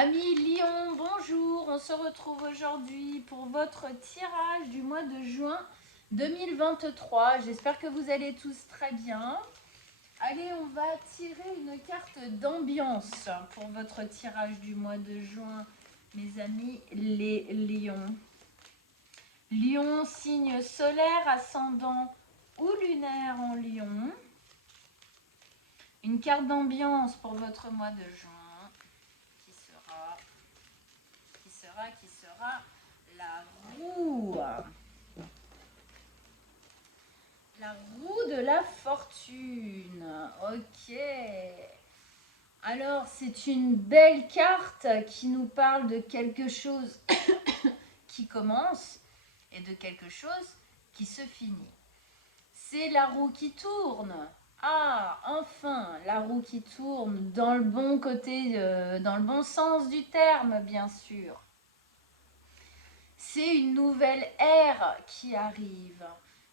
Amis Lion, bonjour, on se retrouve aujourd'hui pour votre tirage du mois de juin 2023. J'espère que vous allez tous très bien. Allez, on va tirer une carte d'ambiance pour votre tirage du mois de juin, mes amis les lions. Lion, signe solaire, ascendant ou lunaire en lion. Une carte d'ambiance pour votre mois de juin qui sera la roue. La roue de la fortune. Ok. Alors, c'est une belle carte qui nous parle de quelque chose qui commence et de quelque chose qui se finit. C'est la roue qui tourne. Ah, enfin, la roue qui tourne dans le bon côté, dans le bon sens du terme, bien sûr. C'est une nouvelle ère qui arrive.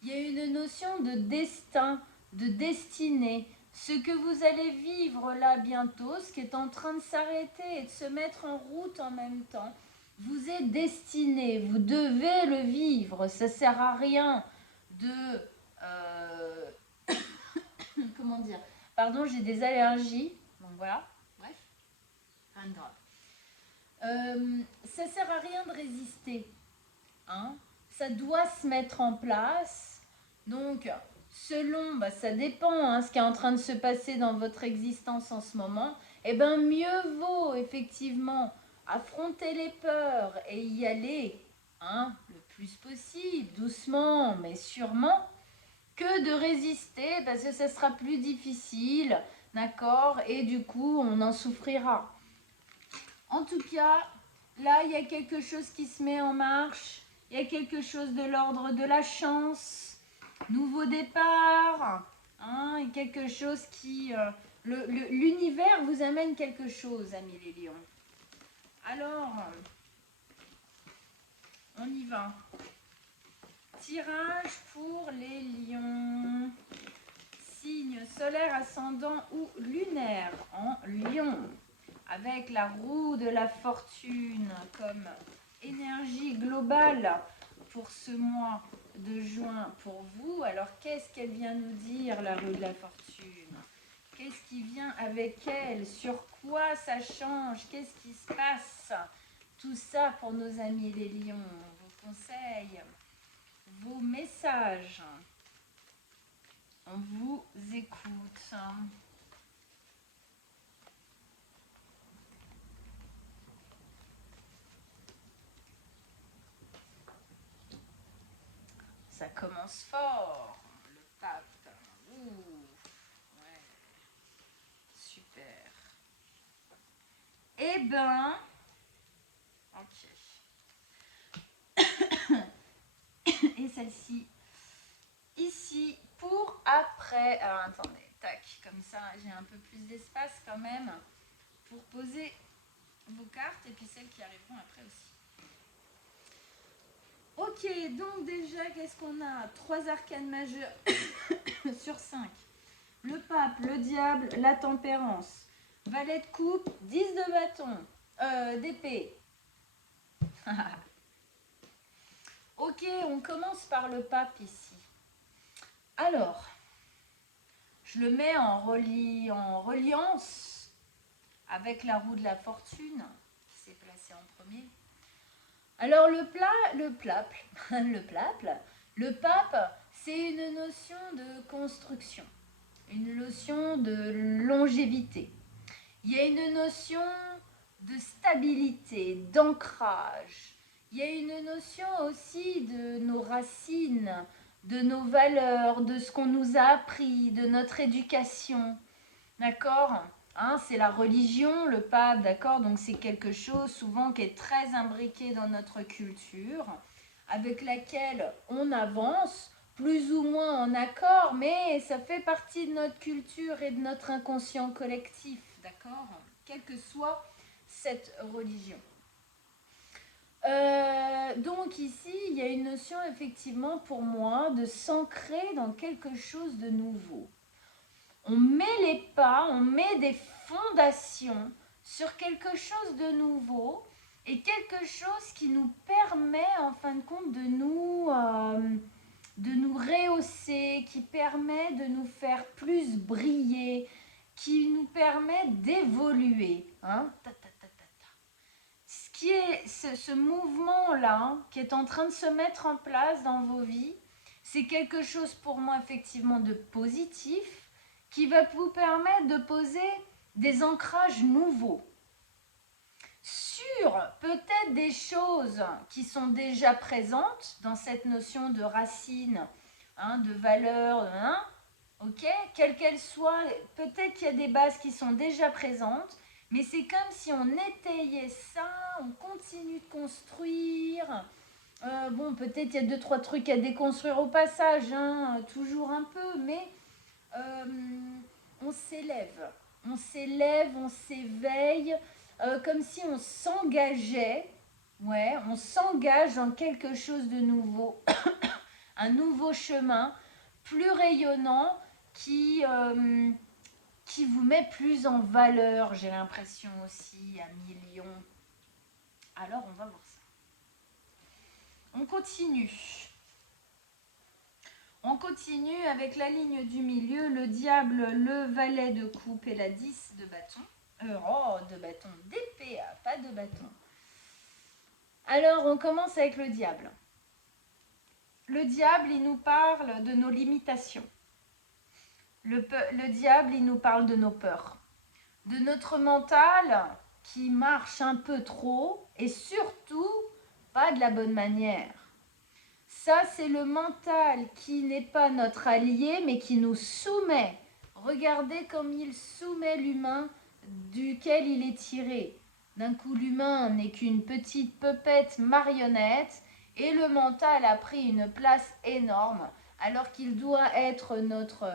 Il y a une notion de destin, de destinée. Ce que vous allez vivre là bientôt, ce qui est en train de s'arrêter et de se mettre en route en même temps, vous est destiné. Vous devez le vivre. Ça ne sert à rien de... comment dire? Pardon, j'ai des allergies. Donc voilà. Bref, rien de grave. Ça ne sert à rien de résister. Hein, ça doit se mettre en place. Donc, selon, ça dépend ce qui est en train de se passer dans votre existence en ce moment, eh bien, mieux vaut effectivement affronter les peurs et y aller le plus possible, doucement, mais sûrement, que de résister parce que ça sera plus difficile, d'accord? Et du coup, on en souffrira. En tout cas, là, il y a quelque chose qui se met en marche. Il y a quelque chose de l'ordre de la chance. Nouveau départ. Et quelque chose qui... l'univers vous amène quelque chose, amis les lions. Alors, on y va. Tirage pour les lions. Signe solaire, ascendant ou lunaire en lion. Avec la roue de la fortune comme énergie globale pour ce mois de juin pour vous. Alors, qu'est-ce qu'elle vient nous dire, la roue de la fortune? Qu'est-ce qui vient avec elle? Sur quoi ça change? Qu'est-ce qui se passe? Tout ça pour nos amis les lions. Vos conseils, vos messages. On vous écoute. Ça commence fort. Le pape. Ouh. Ouais. Super. Eh ben. Ok. Et celle-ci. Ici. Pour après. Alors attendez. Tac. Comme ça, j'ai un peu plus d'espace quand même. Pour poser vos cartes. Et puis celles qui arriveront après aussi. Ok, donc déjà, qu'est-ce qu'on a? 3 arcanes majeurs sur 5. Le pape, le diable, la tempérance. Valet de coupe, 10 de bâton. D'épée. Ok, on commence par le pape ici. Alors, je le mets en reliance avec la roue de la fortune qui s'est placée en premier. Alors le pape, c'est une notion de construction, une notion de longévité. Il y a une notion de stabilité, d'ancrage. Il y a une notion aussi de nos racines, de nos valeurs, de ce qu'on nous a appris, de notre éducation. D'accord? C'est la religion, le pape, d'accord? Donc c'est quelque chose souvent qui est très imbriqué dans notre culture, avec laquelle on avance, plus ou moins en accord, mais ça fait partie de notre culture et de notre inconscient collectif, d'accord? Quelle que soit cette religion. Donc ici, il y a une notion effectivement pour moi de s'ancrer dans quelque chose de nouveau. On met les pas, on met des fondations sur quelque chose de nouveau et quelque chose qui nous permet en fin de compte de nous rehausser, qui permet de nous faire plus briller, qui nous permet d'évoluer. Hein. Ce qui est ce mouvement-là, hein, qui est en train de se mettre en place dans vos vies, c'est quelque chose pour moi effectivement de positif, qui va vous permettre de poser des ancrages nouveaux sur peut-être des choses qui sont déjà présentes dans cette notion de racine, hein, de valeur, hein, ok, quelle qu'elle soit, peut-être qu'il y a des bases qui sont déjà présentes, mais c'est comme si on étayait ça, on continue de construire. Bon, peut-être il y a 2-3 trucs à déconstruire au passage, hein, toujours un peu, mais on s'élève, on s'éveille, comme si on s'engageait, ouais, on s'engage dans quelque chose de nouveau, un nouveau chemin, plus rayonnant, qui vous met plus en valeur, j'ai l'impression aussi, à millions. Alors, on va voir ça. On continue. On continue avec la ligne du milieu, le diable, le valet de coupe et la 10 de bâton. De bâton, d'épée, pas de bâton. Alors, on commence avec le diable. Le diable, il nous parle de nos limitations. Le diable, il nous parle de nos peurs. De notre mental qui marche un peu trop et surtout pas de la bonne manière. Ça, c'est le mental qui n'est pas notre allié, mais qui nous soumet. Regardez comme il soumet l'humain duquel il est tiré. D'un coup, l'humain n'est qu'une petite pepette marionnette et le mental a pris une place énorme alors qu'il doit être notre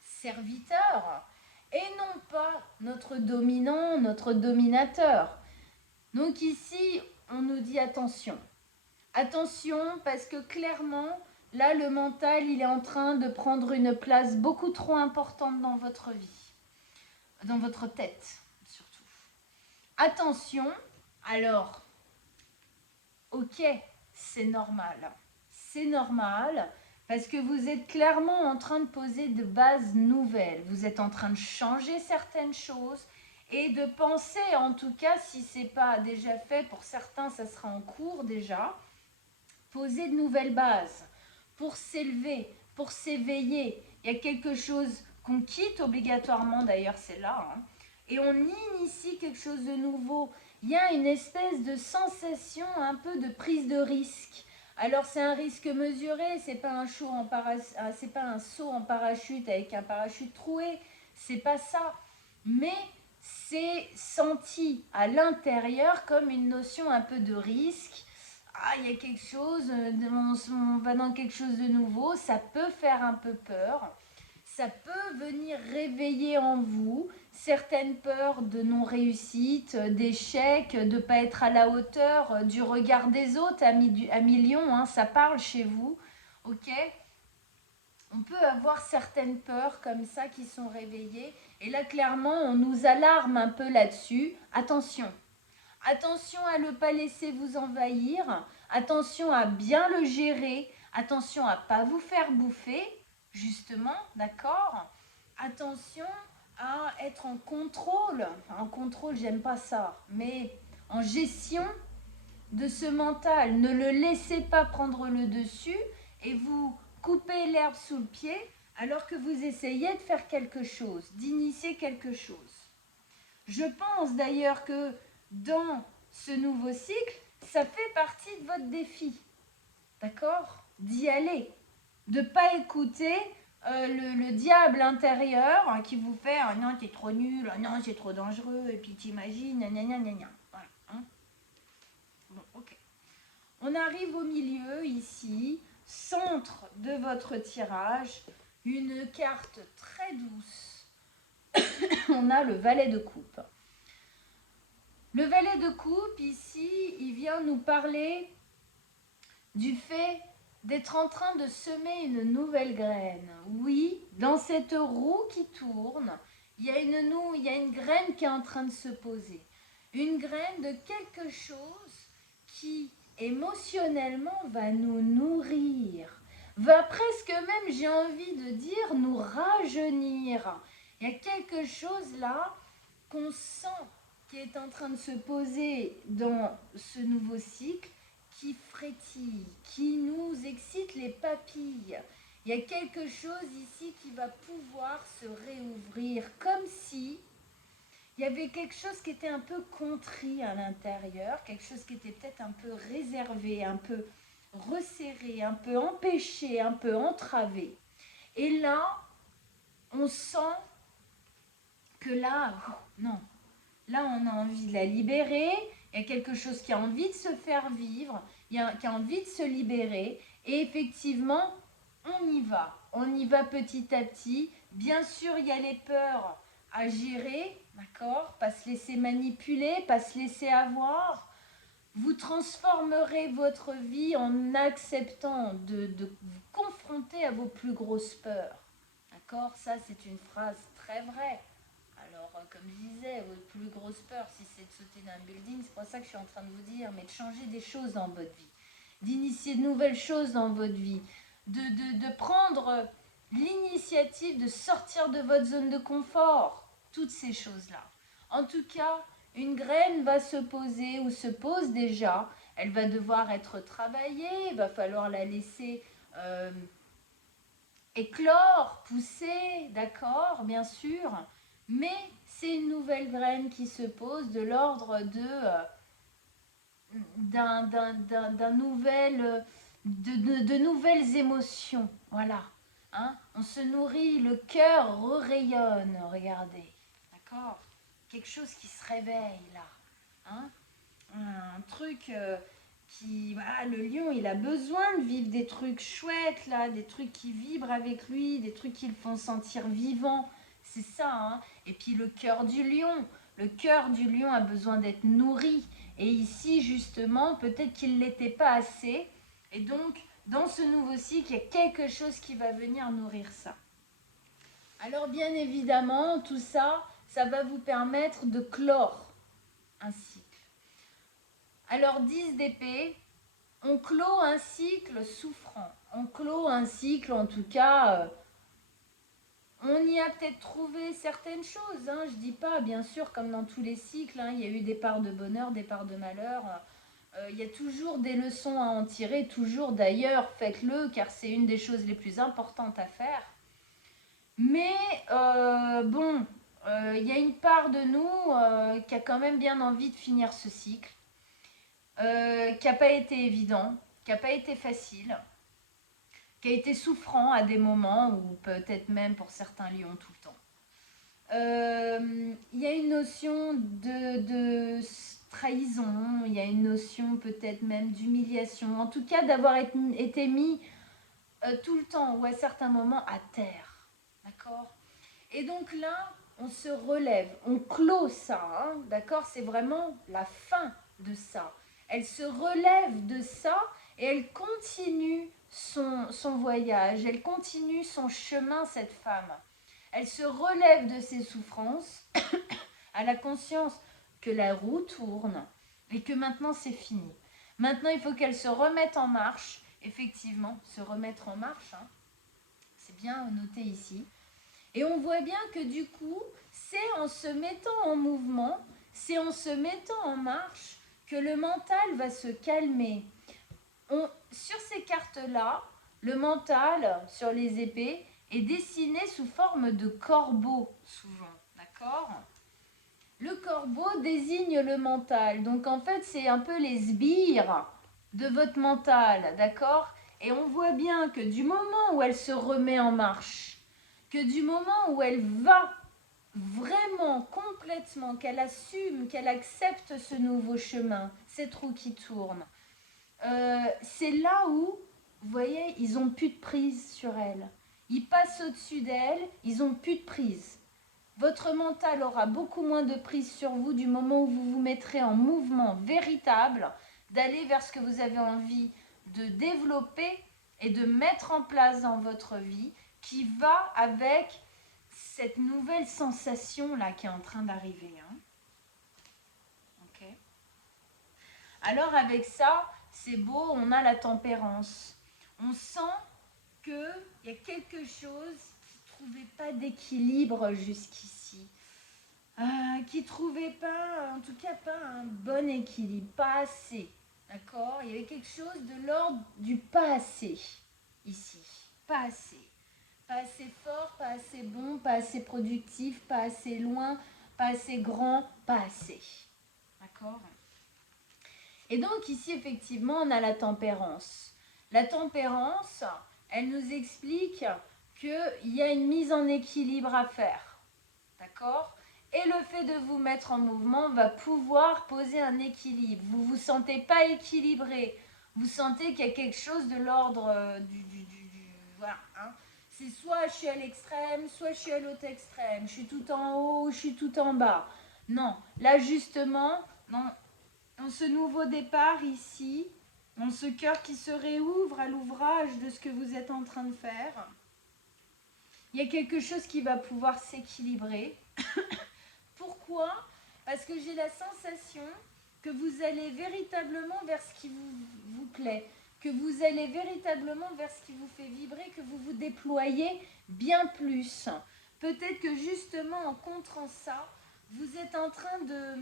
serviteur et non pas notre dominant, notre dominateur. Donc ici, on nous dit attention. Attention, parce que clairement, là, le mental, il est en train de prendre une place beaucoup trop importante dans votre vie, dans votre tête, surtout. Attention, alors, ok, c'est normal. C'est normal, parce que vous êtes clairement en train de poser de bases nouvelles. Vous êtes en train de changer certaines choses et de penser, en tout cas, si ce n'est pas déjà fait, pour certains, ça sera en cours déjà, poser de nouvelles bases pour s'élever, pour s'éveiller. Il y a quelque chose qu'on quitte obligatoirement, d'ailleurs c'est là, hein, et on initie quelque chose de nouveau. Il y a une espèce de sensation un peu de prise de risque. Alors c'est un risque mesuré, c'est pas un saut en parachute avec un parachute troué, c'est pas ça. Mais c'est senti à l'intérieur comme une notion un peu de risque. Ah, il y a quelque chose, on va dans quelque chose de nouveau, ça peut faire un peu peur, ça peut venir réveiller en vous certaines peurs de non-réussite, d'échec, de ne pas être à la hauteur du regard des autres à millions, hein, ça parle chez vous, ok? On peut avoir certaines peurs comme ça qui sont réveillées, et là clairement on nous alarme un peu là-dessus, attention. Attention à ne pas laisser vous envahir, attention à bien le gérer, attention à ne pas vous faire bouffer, justement, d'accord? Attention à être en contrôle, en contrôle, j'aime pas ça, mais en gestion de ce mental. Ne le laissez pas prendre le dessus et vous coupez l'herbe sous le pied alors que vous essayez de faire quelque chose, d'initier quelque chose. Je pense d'ailleurs que dans ce nouveau cycle, ça fait partie de votre défi, d'accord? D'y aller, de ne pas écouter le diable intérieur hein, qui vous fait « non, t'es trop nul, non, c'est trop dangereux, et puis t'imagines, gna gna gna gna. » Voilà, hein? Bon, ok. On arrive au milieu, ici, centre de votre tirage, une carte très douce. On a le valet de coupe. Le valet de coupe, ici, il vient nous parler du fait d'être en train de semer une nouvelle graine. Oui, dans cette roue qui tourne, il y a une graine qui est en train de se poser. Une graine de quelque chose qui émotionnellement va nous nourrir, va presque même, j'ai envie de dire, nous rajeunir. Il y a quelque chose là qu'on sent qui est en train de se poser dans ce nouveau cycle, qui frétille, qui nous excite les papilles. Il y a quelque chose ici qui va pouvoir se réouvrir, comme si il y avait quelque chose qui était un peu contrit à l'intérieur, quelque chose qui était peut-être un peu réservé, un peu resserré, un peu empêché, un peu entravé. Et là, on sent que là, non, là on a envie de la libérer, il y a quelque chose qui a envie de se faire vivre, qui a envie de se libérer, et effectivement, on y va petit à petit. Bien sûr, il y a les peurs à gérer, d'accord, pas se laisser manipuler, pas se laisser avoir. Vous transformerez votre vie en acceptant de vous confronter à vos plus grosses peurs, d'accord. Ça, c'est une phrase très vraie. Alors, comme je disais, votre plus grosse peur, si c'est de sauter d'un building, c'est pas ça que je suis en train de vous dire, mais de changer des choses dans votre vie, d'initier de nouvelles choses dans votre vie, de prendre l'initiative de sortir de votre zone de confort, toutes ces choses-là. En tout cas, une graine va se poser ou se pose déjà, elle va devoir être travaillée, il va falloir la laisser éclore, pousser, d'accord, bien sûr, mais c'est une nouvelle graine qui se pose de l'ordre d'un nouvel, de nouvelles émotions, voilà. Hein, on se nourrit, le cœur rayonne, regardez, d'accord, quelque chose qui se réveille là, hein, un truc qui, voilà, le lion, il a besoin de vivre des trucs chouettes, là, des trucs qui vibrent avec lui, des trucs qui le font sentir vivant, c'est ça, hein. Et puis le cœur du lion a besoin d'être nourri, et ici, justement, peut-être qu'il ne l'était pas assez, et donc, dans ce nouveau cycle, il y a quelque chose qui va venir nourrir ça. Alors, bien évidemment, tout ça, ça va vous permettre de clore un cycle. Alors 10 d'épée, on clôt un cycle souffrant. On clôt un cycle, en tout cas, on y a peut-être trouvé certaines choses. Hein, je dis pas, bien sûr, comme dans tous les cycles, hein, il y a eu des parts de bonheur, des parts de malheur. Il y a toujours des leçons à en tirer, toujours d'ailleurs, faites-le, car c'est une des choses les plus importantes à faire. Mais bon, il y a une part de nous qui a quand même bien envie de finir ce cycle. Qui n'a pas été évident, qui n'a pas été facile, qui a été souffrant à des moments, ou peut-être même pour certains lions tout le temps. Il y a une notion de trahison, il y a une notion peut-être même d'humiliation, en tout cas d'avoir été mis tout le temps ou à certains moments à terre. D'accord? Et donc là, on se relève, on clôt ça, hein, d'accord? C'est vraiment la fin de ça. Elle se relève de ça et elle continue son voyage, elle continue son chemin, cette femme. Elle se relève de ses souffrances à la conscience que la roue tourne et que maintenant c'est fini. Maintenant, il faut qu'elle se remette en marche, effectivement, se remettre en marche, hein. C'est bien noté ici. Et on voit bien que du coup, c'est en se mettant en mouvement, c'est en se mettant en marche que le mental va se calmer. Sur ces cartes-là, le mental, sur les épées, est dessiné sous forme de corbeau, souvent. D'accord ? Le corbeau désigne le mental. Donc en fait, c'est un peu les sbires de votre mental. D'accord ? Et on voit bien que du moment où elle se remet en marche, que du moment où elle va vraiment, complètement, qu'elle assume, qu'elle accepte ce nouveau chemin, cette roue qui tourne, c'est là où, vous voyez, ils n'ont plus de prise sur elle. Ils passent au-dessus d'elle, ils n'ont plus de prise. Votre mental aura beaucoup moins de prise sur vous du moment où vous vous mettrez en mouvement véritable, d'aller vers ce que vous avez envie de développer et de mettre en place dans votre vie, qui va avec cette nouvelle sensation là qui est en train d'arriver. Hein. Ok. Alors avec ça, c'est beau, on a la tempérance. On sent qu'il y a quelque chose qui ne trouvait pas d'équilibre jusqu'ici. Qui ne trouvait pas, en tout cas pas un bon équilibre, pas assez. D'accord? Il y avait quelque chose de l'ordre du pas assez ici. Pas assez. Pas assez fort, pas assez bon, pas assez productif, pas assez loin, pas assez grand, pas assez. D'accord? Et donc ici, effectivement, on a la tempérance. La tempérance, elle nous explique qu'il y a une mise en équilibre à faire. D'accord? Et le fait de vous mettre en mouvement va pouvoir poser un équilibre. Vous ne vous sentez pas équilibré. Vous sentez qu'il y a quelque chose de l'ordre voilà. Hein. C'est soit je suis à l'extrême, soit je suis à l'autre extrême. Je suis tout en haut, je suis tout en bas. Non, là justement, dans ce nouveau départ ici, dans ce cœur qui se réouvre à l'ouvrage de ce que vous êtes en train de faire, il y a quelque chose qui va pouvoir s'équilibrer. Pourquoi? Parce que j'ai la sensation que vous allez véritablement vers ce qui vous plaît, que vous allez véritablement vers ce qui vous fait vibrer, que vous vous déployez bien plus. Peut-être que justement en contrant ça, vous êtes en train de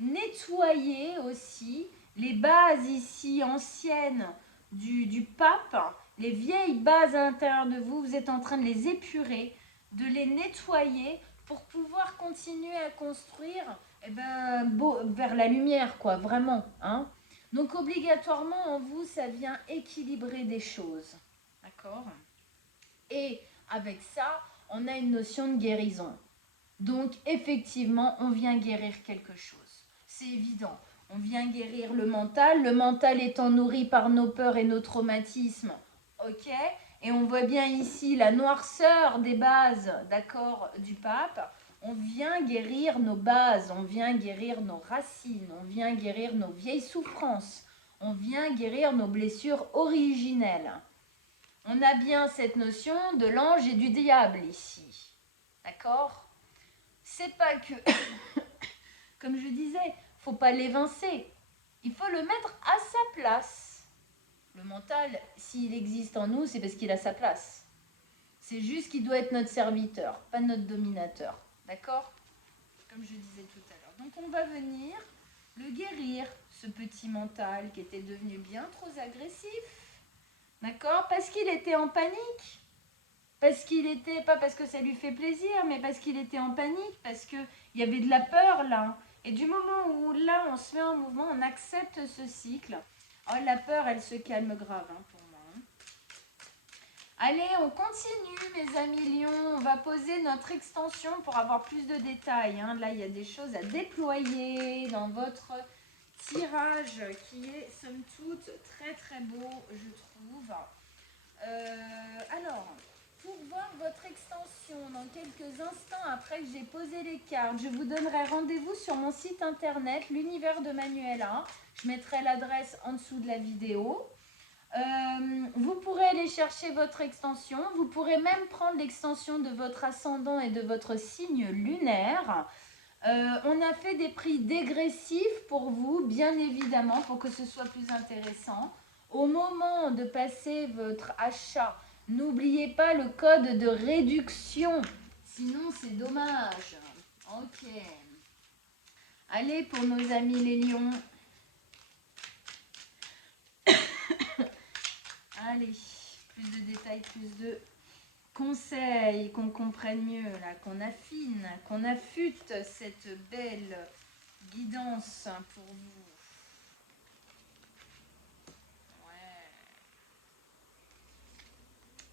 nettoyer aussi les bases ici anciennes du pape, les vieilles bases à l'intérieur de vous, vous êtes en train de les épurer, de les nettoyer pour pouvoir continuer à construire vers la lumière, quoi, vraiment. Hein. Donc obligatoirement en vous, ça vient équilibrer des choses. D'accord? Et avec ça, on a une notion de guérison. Donc effectivement, on vient guérir quelque chose. C'est évident. On vient guérir le mental étant nourri par nos peurs et nos traumatismes. Ok? Et on voit bien ici la noirceur des bases, d'accord, du pape. On vient guérir nos bases, on vient guérir nos racines, on vient guérir nos vieilles souffrances, on vient guérir nos blessures originelles. On a bien cette notion de l'ange et du diable ici. D'accord? C'est pas que, comme je disais, faut pas l'évincer. Il faut le mettre à sa place. Le mental, s'il existe en nous, c'est parce qu'il a sa place. C'est juste qu'il doit être notre serviteur, pas notre dominateur. D'accord? Comme je disais tout à l'heure. Donc on va venir le guérir, ce petit mental qui était devenu bien trop agressif. D'accord? Parce qu'il était en panique. Parce qu'il était, pas parce que ça lui fait plaisir, mais parce qu'il était en panique, parce qu'il y avait de la peur là. Et du moment où là on se met en mouvement, on accepte ce cycle. Oh, la peur, elle se calme grave hein, pour moi. Hein. Allez, on continue mes amis lions. On va poser notre extension pour avoir plus de détails. Hein. Là, il y a des choses à déployer dans votre tirage qui est somme toute très très beau, je trouve. Alors, pour voir votre extension dans quelques instants après que j'ai posé les cartes, je vous donnerai rendez-vous sur mon site internet, l'univers de Manuela. Je mettrai l'adresse en dessous de la vidéo. Vous pourrez aller chercher votre extension. Vous pourrez même prendre l'extension de votre ascendant et de votre signe lunaire. On a fait des prix dégressifs pour vous, bien évidemment, pour que ce soit plus intéressant. Au moment de passer votre achat, n'oubliez pas le code de réduction, sinon c'est dommage. Ok. Allez, pour nos amis les lions. Allez, plus de détails, plus de conseils, qu'on comprenne mieux, là, qu'on affine, qu'on affûte cette belle guidance pour vous.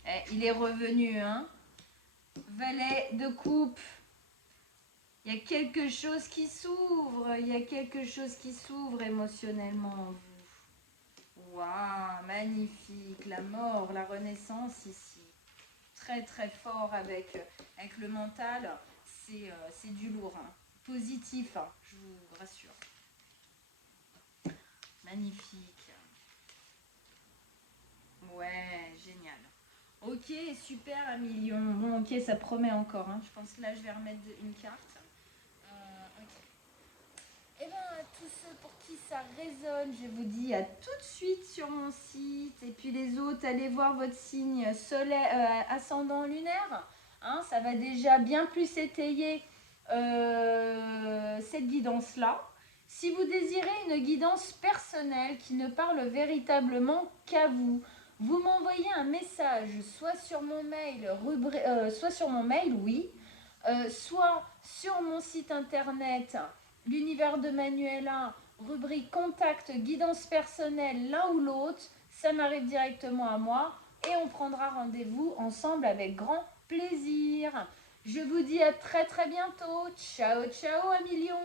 Ouais. Il est revenu, hein. Valet de coupe. Il y a quelque chose qui s'ouvre. Il y a quelque chose qui s'ouvre émotionnellement en vous. Waouh, magnifique. La mort, la renaissance ici. Très très fort avec le mental. C'est du lourd. Hein. Positif, hein, je vous rassure. Magnifique. Ouais, génial. Ok, super, un million. Bon, ok, ça promet encore. Hein. Je pense que là, je vais remettre une carte. Ok. Et bien, à tous ceux pour qui ça résonne, je vous dis à tout de suite sur mon site. Et puis les autres, allez voir votre signe solaire, ascendant lunaire. Hein, ça va déjà bien plus étayer cette guidance-là. Si vous désirez une guidance personnelle qui ne parle véritablement qu'à vous, vous m'envoyez un message, soit sur mon mail, oui, soit sur mon site internet, l'univers de Manuela, rubrique contact, guidance personnelle, l'un ou l'autre, ça m'arrive directement à moi et on prendra rendez-vous ensemble avec grand plaisir. Je vous dis à très très bientôt. Ciao, ciao, un million.